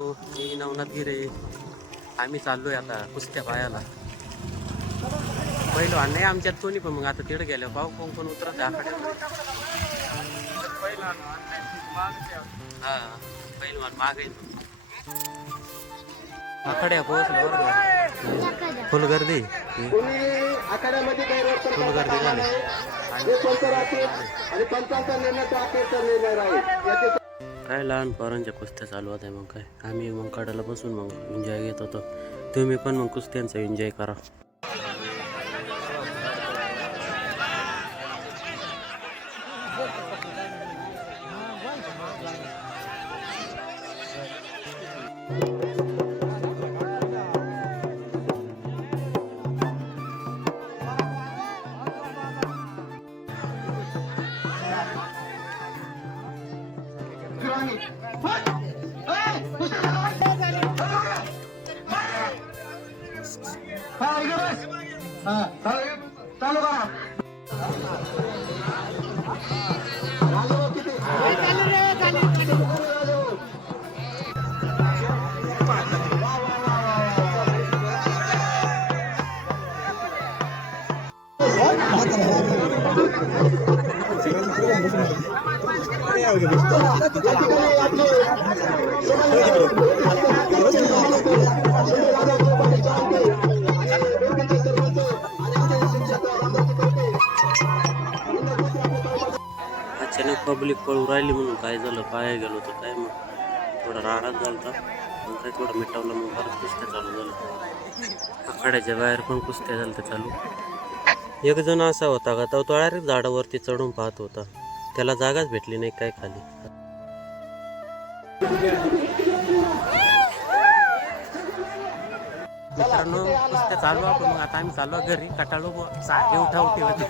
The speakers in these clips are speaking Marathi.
मी नवनाथ गिरे. आम्ही चाललोय आता कुस्त्या पायाला. पहिलवान नाही आमच्यात कोणी, पण मग आता तिकडे गेलो पाहू कोण कोण उतरत आखाड्यात. हा पहिलवान माग आहे. आखाड्या पोहोचलो बरं का. फुल गर्दी फुल गर्दी झाली. काय लहान पोरांच्या कुस्त्या चालू होत्या. मग काय आम्ही मग कडाला बसून मग एन्जॉय घेत होतो. तुम्ही पण मग कुस्त्यांचा एन्जॉय करा. अचानक पब्लिक पळू राहिली म्हणून काय झालं, पाया गेलो होतो काय, मग थोडा राडाच झाला होता. मग काय थोडं मिटवलं, मग परत कुस्त्या चालू झालं. आखाड्याच्या बाहेर पण कुस्त्या झाल्या चालू. एक जण असा होता का तो डायरेक्ट झाडावरती चढून पाहत होता. त्याला जागाच भेटली नाही काय खाली. मित्रांनो कुस्त्या चालू आपण. मग आता आम्ही चालू घरी. कटाळलो बुवा, सारखे उठाउठी होती.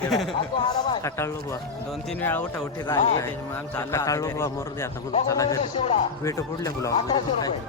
कटाळलो बुवा, 2-3 वेळा उठाउठी झाली. कटाळलो बुवा, मरू दे आता म्हणून चला घरी. भेटू पुढल्या ब्लॉगमध्ये.